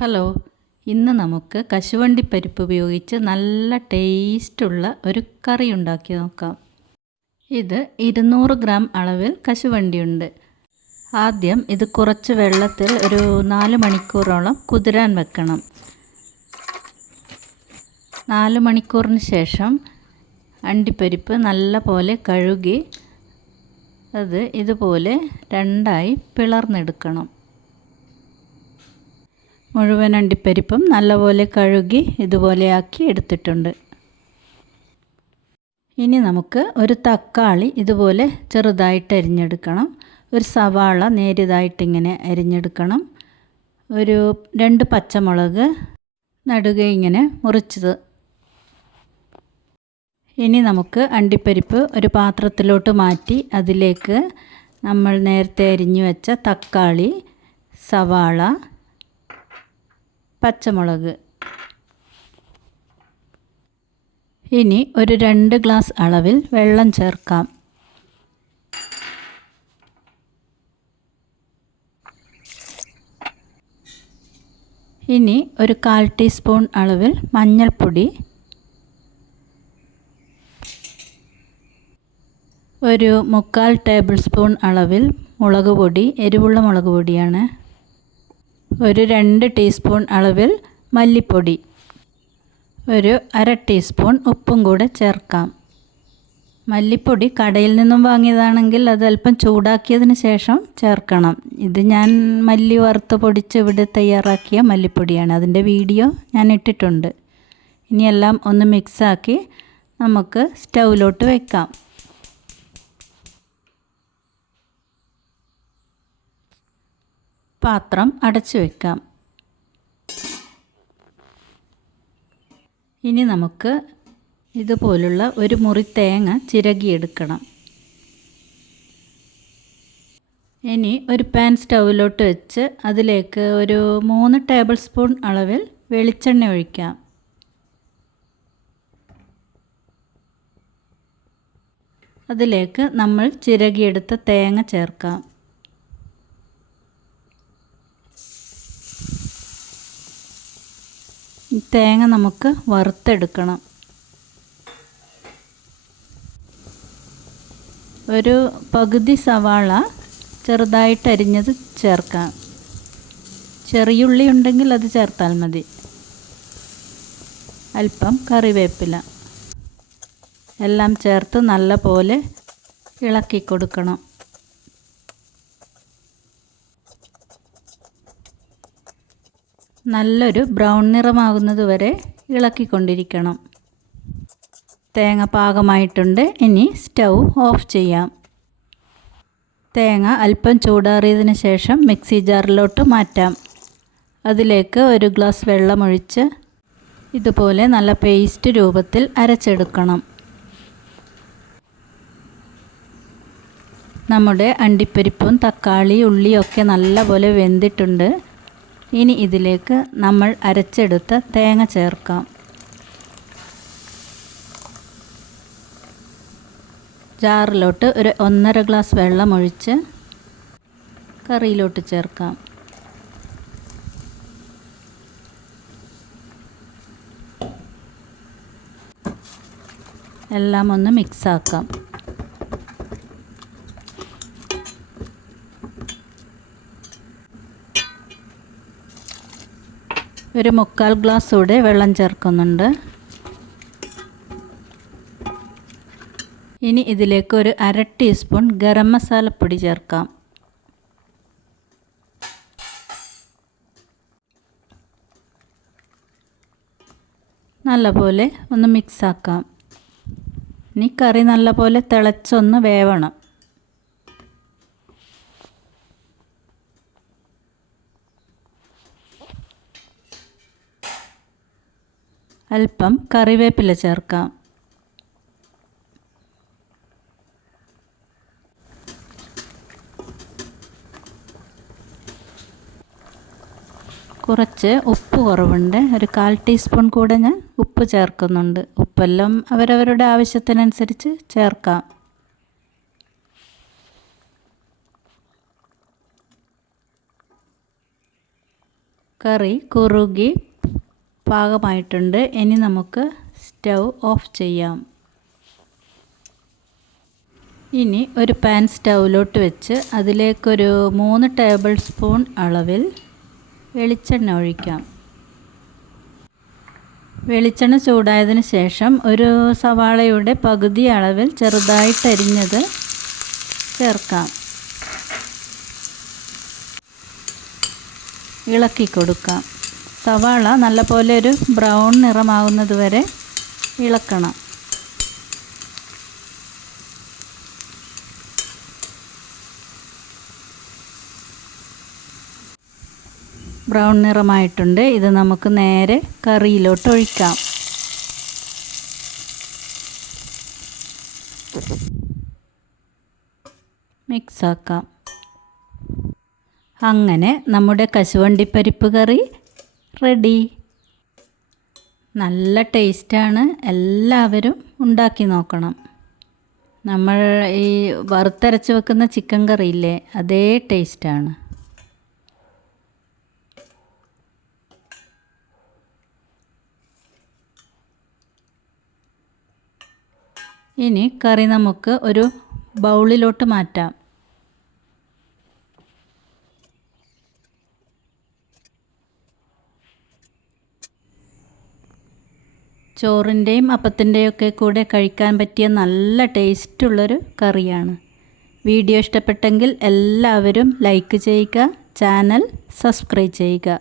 Hello, ഇന്ന് നമുക്ക് കശുവണ്ടിപ്പരിപ്പ് ഉപയോഗിച്ച് നല്ല ടേസ്റ്റുള്ള ഒരു കറി ഉണ്ടാക്കി നോക്കാം. ഇത് 200 ഗ്രാം അളവിൽ കശുവണ്ടിയുണ്ട്. ആദ്യം ഇത് കുറച്ച് വെള്ളത്തിൽ ഒരു 4 മണിക്കൂറോളം കുതിരാൻ വെക്കണം. 4 മണിക്കൂറിന് ശേഷം അണ്ടിപ്പരിപ്പ് നല്ല പോലെ കഴുകി അത് ഇതുപോലെ രണ്ടായി പിളർന്നെടുക്കണം. മുഴുവൻ അണ്ടിപ്പരിപ്പും നല്ലപോലെ കഴുകി ഇതുപോലെയാക്കി എടുത്തിട്ടുണ്ട്. ഇനി നമുക്ക് ഒരു തക്കാളി ഇതുപോലെ ചെറുതായിട്ട് അരിഞ്ഞെടുക്കണം. ഒരു സവാള നേരിയതായിട്ടിങ്ങനെ അരിഞ്ഞെടുക്കണം. ഒരു 2 പച്ചമുളക് നടുകെ ഇങ്ങനെ മുറിച്ചത്. ഇനി നമുക്ക് അണ്ടിപ്പരിപ്പ് ഒരു പാത്രത്തിലോട്ട് മാറ്റി അതിലേക്ക് നമ്മൾ നേരത്തെ അരിഞ്ഞു വെച്ച തക്കാളി, സവാള, പച്ചമുളക്, ഇനി ഒരു 2 ഗ്ലാസ് അളവിൽ വെള്ളം ചേർക്കാം. ഇനി ഒരു 1/4 ടീസ്പൂൺ അളവിൽ മഞ്ഞൾപ്പൊടി, ഒരു 3/4 ടേബിൾ സ്പൂൺ അളവിൽ മുളക് പൊടി, എരിവുള്ള മുളക് പൊടിയാണ്, ഒരു 2 ടീസ്പൂൺ അളവിൽ മല്ലിപ്പൊടി, ഒരു 1/2 ടീസ്പൂൺ ഉപ്പും കൂടെ ചേർക്കാം. മല്ലിപ്പൊടി കടയിൽ നിന്നും വാങ്ങിയതാണെങ്കിൽ അത് അല്പം ചൂടാക്കിയതിന് ശേഷം ചേർക്കണം. ഇത് ഞാൻ മല്ലി വറുത്ത് പൊടിച്ച് ഇവിടെ തയ്യാറാക്കിയ മല്ലിപ്പൊടിയാണ്. അതിൻ്റെ വീഡിയോ ഞാൻ ഇട്ടിട്ടുണ്ട്. ഇനി എല്ലാം ഒന്ന് മിക്സാക്കി നമുക്ക് സ്റ്റൗവിലോട്ട് വെക്കാം. പാത്രം അടച്ചു വെക്കാം. ഇനി നമുക്ക് ഇതുപോലുള്ള ഒരു മുറി തേങ്ങ ചിരകിയെടുക്കണം. ഇനി ഒരു പാൻ സ്റ്റൗവിലോട്ട് വെച്ച് അതിലേക്ക് ഒരു 3 ടേബിൾ സ്പൂൺ അളവിൽ വെളിച്ചെണ്ണ ഒഴിക്കാം. അതിലേക്ക് നമ്മൾ ചിരകിയെടുത്ത തേങ്ങ ചേർക്കാം. തേങ്ങ നമുക്ക് വറുത്തെടുക്കണം. ഒരു പകുതി സവാള ചെറുതായിട്ട് അരിഞ്ഞത് ചേർക്കാം. ചെറിയുള്ളി ഉണ്ടെങ്കിൽ അത് ചേർത്താൽ മതി. അല്പം കറിവേപ്പില എല്ലാം ചേർത്ത് നല്ല പോലെ ഇളക്കി കൊടുക്കണം. നല്ലൊരു ബ്രൗൺ നിറമാകുന്നത് വരെ ഇളക്കിക്കൊണ്ടിരിക്കണം. തേങ്ങ പാകമായിട്ടുണ്ട്. ഇനി സ്റ്റൗ ഓഫ് ചെയ്യാം. തേങ്ങ അല്പം ചൂടാറിയതിന് ശേഷം മിക്സി ജാറിലോട്ട് മാറ്റാം. അതിലേക്ക് ഒരു ഗ്ലാസ് വെള്ളമൊഴിച്ച് ഇതുപോലെ നല്ല പേസ്റ്റ് രൂപത്തിൽ അരച്ചെടുക്കണം. നമ്മുടെ അണ്ടിപ്പരിപ്പും തക്കാളി, ഉള്ളിയൊക്കെ നല്ലപോലെ വെന്തിട്ടുണ്ട്. ഇനി ഇതിലേക്ക് നമ്മൾ അരച്ചെടുത്ത തേങ്ങ ചേർക്കാം. ജാറിലോട്ട് ഒരു 1.5 ഗ്ലാസ് വെള്ളം ഒഴിച്ച് കറിയിലോട്ട് ചേർക്കാം. എല്ലാം ഒന്ന് മിക്സാക്കാം. ഒരു 3/4 ഗ്ലാസ് കൂടെ വെള്ളം ചേർക്കുന്നുണ്ട്. ഇനി ഇതിലേക്ക് ഒരു 1/2 ടീസ്പൂൺ ഗരം മസാലപ്പൊടി ചേർക്കാം. നല്ലപോലെ ഒന്ന് മിക്സാക്കാം. ഇനി കറി നല്ലപോലെ തിളച്ചൊന്ന് വേവണം. അല്പം കറിവേപ്പില ചേർക്കാം. കുറച്ച് ഉപ്പ് കുറവുണ്ട്. ഒരു 1/4 ടീസ്പൂൺ കൂടെ ഞാൻ ഉപ്പ് ചേർക്കുന്നുണ്ട്. ഉപ്പെല്ലാം അവരവരുടെ ആവശ്യത്തിനനുസരിച്ച് ചേർക്കാം. കറി കുറുകി പാകമായിട്ടുണ്ട്. ഇനി നമുക്ക് സ്റ്റൗ ഓഫ് ചെയ്യാം. ഇനി ഒരു പാൻ സ്റ്റൗവിലോട്ട് വെച്ച് അതിലേക്കൊരു 3 ടേബിൾ സ്പൂൺ അളവിൽ വെളിച്ചെണ്ണ ഒഴിക്കാം. വെളിച്ചെണ്ണ ചൂടായതിന് ശേഷം ഒരു സവാളയുടെ പകുതി അളവിൽ ചെറുതായിട്ടരിഞ്ഞത് ചേർക്കാം. ഇളക്കി കൊടുക്കാം. സവാള നല്ലപോലെ ഒരു ബ്രൗൺ നിറമാകുന്നത് വരെ ഇളക്കണം. ബ്രൗൺ നിറമായിട്ടുണ്ട്. ഇത് നമുക്ക് നേരെ കറിയിലോട്ട് ഒഴിക്കാം. മിക്സാക്കാം. അങ്ങനെ നമ്മുടെ കശുവണ്ടിപ്പരിപ്പ് കറി റെഡി. നല്ല ടേസ്റ്റാണ്. എല്ലാവരും ഉണ്ടാക്കി നോക്കണം. നമ്മൾ ഈ വറുത്തരച്ച് വെക്കുന്ന ചിക്കൻ കറിയില്ലേ, അതേ ടേസ്റ്റാണ്. ഇനി കറി നമുക്ക് ഒരു ബൗളിലോട്ട് മാറ്റാം. ചോറിൻ്റെയും അപ്പത്തിൻ്റെയും ഒക്കെ കൂടെ കഴിക്കാൻ പറ്റിയ നല്ല ടേസ്റ്റുള്ളൊരു കറിയാണ്. വീഡിയോ ഇഷ്ടപ്പെട്ടെങ്കിൽ എല്ലാവരും ലൈക്ക് ചെയ്യുക, ചാനൽ സബ്സ്ക്രൈബ് ചെയ്യുക.